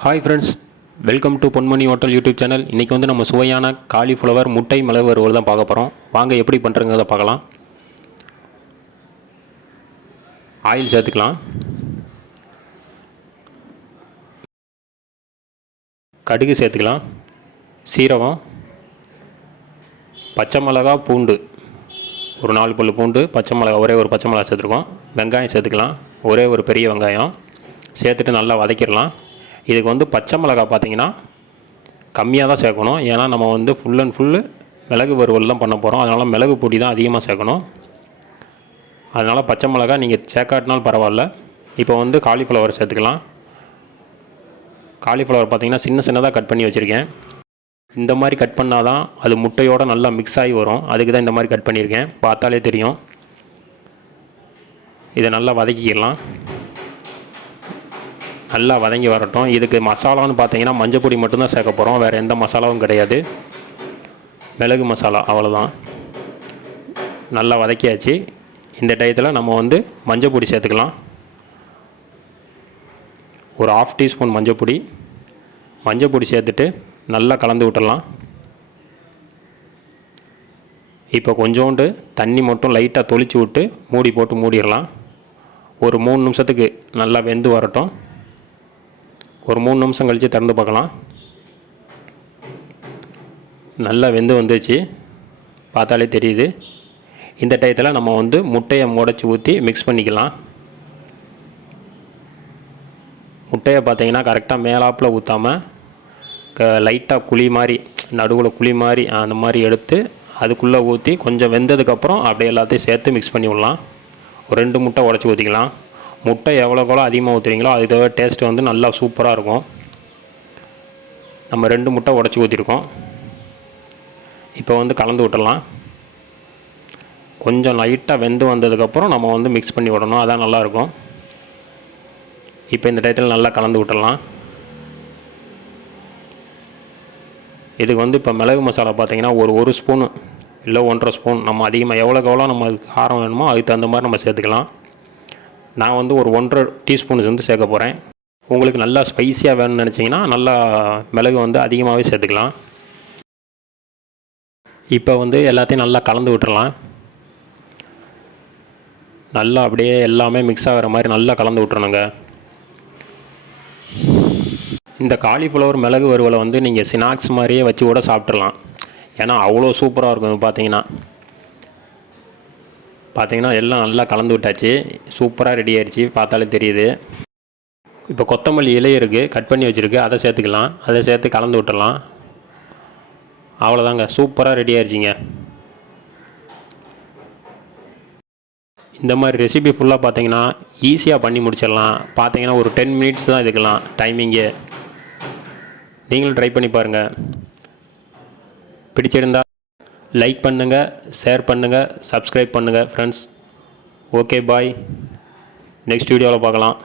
Hi friends, welcome to Ponmani hotel YouTube channel. இன்றைக்கி வந்து நம்ம சுவையான காலிஃப்ளவர் முட்டை மிளகு வறுவல் தான் பார்க்க போகிறோம். வாங்க எப்படி பண்ணுறங்கிறத பார்க்கலாம். ஆயில் சேர்த்துக்கலாம். கடுகு சேர்த்துக்கலாம். சீரகம், பச்சை மிளகா, பூண்டு ஒரு 4 பல்லு பூண்டு, பச்சை மிளகா ஒரே ஒரு பச்சை மிளகா சேர்த்துருக்கோம். வெங்காயம் சேர்த்துக்கலாம், ஒரே ஒரு பெரிய வெங்காயம் சேர்த்துட்டு நல்லா வதக்கிடலாம். இதுக்கு வந்து பச்சை மிளகா பார்த்திங்கன்னா கம்மியாக தான் சேர்க்கணும். ஏன்னா நம்ம வந்து ஃபுல் அண்ட் ஃபுல்லு மிளகு வறுவல் தான் பண்ண போகிறோம். அதனால் மிளகு பொடி தான் அதிகமாக சேர்க்கணும். அதனால் பச்சை மிளகா நீங்கள் சேர்க்காட்டினாலும் பரவாயில்ல. இப்போ வந்து காலிஃப்ளவர் சேர்த்துக்கலாம். காலிஃப்ளவர் பார்த்திங்கன்னா சின்னதாக கட் பண்ணி வச்சுருக்கேன். இந்த மாதிரி கட் பண்ணால் தான் அது முட்டையோடு நல்லா மிக்ஸ் ஆகி வரும். அதுக்கு தான் இந்த மாதிரி கட் பண்ணியிருக்கேன். பார்த்தாலே தெரியும். இதை நல்லா வதக்கிக்கலாம். நல்லா வதங்கி வரட்டும். இதுக்கு மசாலான்னு பார்த்தீங்கன்னா மஞ்சள் பொடி மட்டும்தான் சேர்க்க போகிறோம். வேறு எந்த மசாலாவும் கிடையாது. மிளகு மசாலா அவ்வளோதான். நல்லா வதக்கியாச்சு. இந்த டயத்தில் நம்ம வந்து மஞ்சள் பொடி சேர்த்துக்கலாம். ஒரு 1/2 டீஸ்பூன் மஞ்சள் பொடி சேர்த்துட்டு நல்லா கலந்து விட்டுடலாம். இப்போ கொஞ்சோண்டு தண்ணி மட்டும் லைட்டாக தொளிச்சு விட்டு மூடி போட்டு மூடிடலாம். ஒரு 3 நிமிஷத்துக்கு நல்லா வெந்து வரட்டும். ஒரு 3 நிமிஷம் கழித்து திறந்து பார்க்கலாம். நல்லா வெந்து வந்துச்சு, பார்த்தாலே தெரியுது. இந்த டயத்தில் நம்ம வந்து முட்டையை உடைச்சி ஊற்றி மிக்ஸ் பண்ணிக்கலாம். முட்டையை பார்த்தீங்கன்னா கரெக்டாக மேலாப்பில் ஊற்றாமல் லைட்டாக குழி மாதிரி, நடுவில் குழி மாதிரி அந்த மாதிரி எடுத்து அதுக்குள்ளே ஊற்றி கொஞ்சம் வெந்ததுக்கப்புறம் அப்படியே எல்லாத்தையும் சேர்த்து மிக்ஸ் பண்ணி விடலாம். ஒரு 2 முட்டை உடச்சி ஊற்றிக்கலாம். முட்டை எவ்வளோக்கெவ்வளோ அதிகமாக ஊற்றுறீங்களோ அது தவிர டேஸ்ட்டு வந்து நல்லா சூப்பராக இருக்கும். நம்ம 2 முட்டை உடச்சி ஊற்றிருக்கோம். இப்போ வந்து கலந்து விட்டுடலாம். கொஞ்சம் லைட்டாக வெந்து வந்ததுக்கப்புறம் நம்ம வந்து மிக்ஸ் பண்ணி விடணும். அதான் நல்லாயிருக்கும். இப்போ இந்த டயத்தில் நல்லா கலந்து விட்டுடலாம். இதுக்கு வந்து இப்போ மிளகு மசாலா பார்த்திங்கன்னா ஒரு ஸ்பூனு இல்லை 1.5 ஸ்பூன், நம்ம அதிகமாக எவ்வளோக்கு நம்ம காரம் வேணுமோ அதுக்கு தகுந்த மாதிரி நம்ம சேர்த்துக்கலாம். நான் வந்து ஒரு 1.5 டீஸ்பூன் வந்து சேர்க்க போகிறேன். உங்களுக்கு நல்லா ஸ்பைஸியாக வேணும்னு நினச்சிங்கன்னா நல்லா மிளகு வந்து அதிகமாகவே சேர்த்துக்கலாம். இப்போ வந்து எல்லாத்தையும் நல்லா கலந்து விட்டுறலாம். நல்லா அப்படியே எல்லாமே மிக்ஸ் ஆகிற மாதிரி நல்லா கலந்து விட்டுறணுங்க. இந்த காலிஃப்ளவர் மிளகு வறுவலை வந்து நீங்கள் ஸ்நாக்ஸ் மாதிரியே வச்சு கூட சாப்பிட்றலாம். ஏன்னா அவ்வளோ சூப்பராக இருக்கும். பார்த்தீங்கன்னா எல்லாம் நல்லா கலந்து விட்டாச்சு. சூப்பராக ரெடி ஆயிடுச்சு, பார்த்தாலே தெரியுது. இப்போ கொத்தமல்லி இலை இருக்குது, கட் பண்ணி வச்சுருக்கு, அதை சேர்த்துக்கலாம். அதை சேர்த்து கலந்து விட்டுடலாம். அவ்வளோதாங்க, சூப்பராக ரெடி ஆயிடுச்சிங்க. இந்த மாதிரி ரெசிபி ஃபுல்லாக பார்த்தீங்கன்னா ஈஸியாக பண்ணி முடிச்சிடலாம். பார்த்தீங்கன்னா ஒரு 10 மினிட்ஸ் தான் இதுக்கெல்லாம் டைமிங்கு. நீங்களும் ட்ரை பண்ணி பாருங்கள். பிடிச்சிருந்தா லைக் பண்ணுங்கள், ஷேர் பண்ணுங்கள், சப்ஸ்கிரைப் பண்ணுங்கள் ஃப்ரெண்ட்ஸ். ஓகே, பாய். நெக்ஸ்ட் வீடியோவில் பார்க்கலாம்.